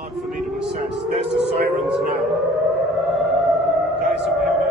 Hard for me to assess. There's the sirens now. Guys, so we have